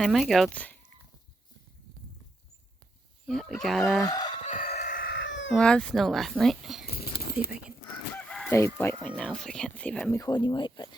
Hi, my goats. Yeah, we got a lot of snow last night. Let's see if I can. They bite one now, so I can't see if I'm recording right, but.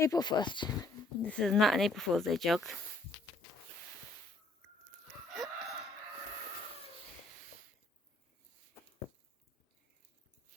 April 1st. This is not an April Fool's Day joke.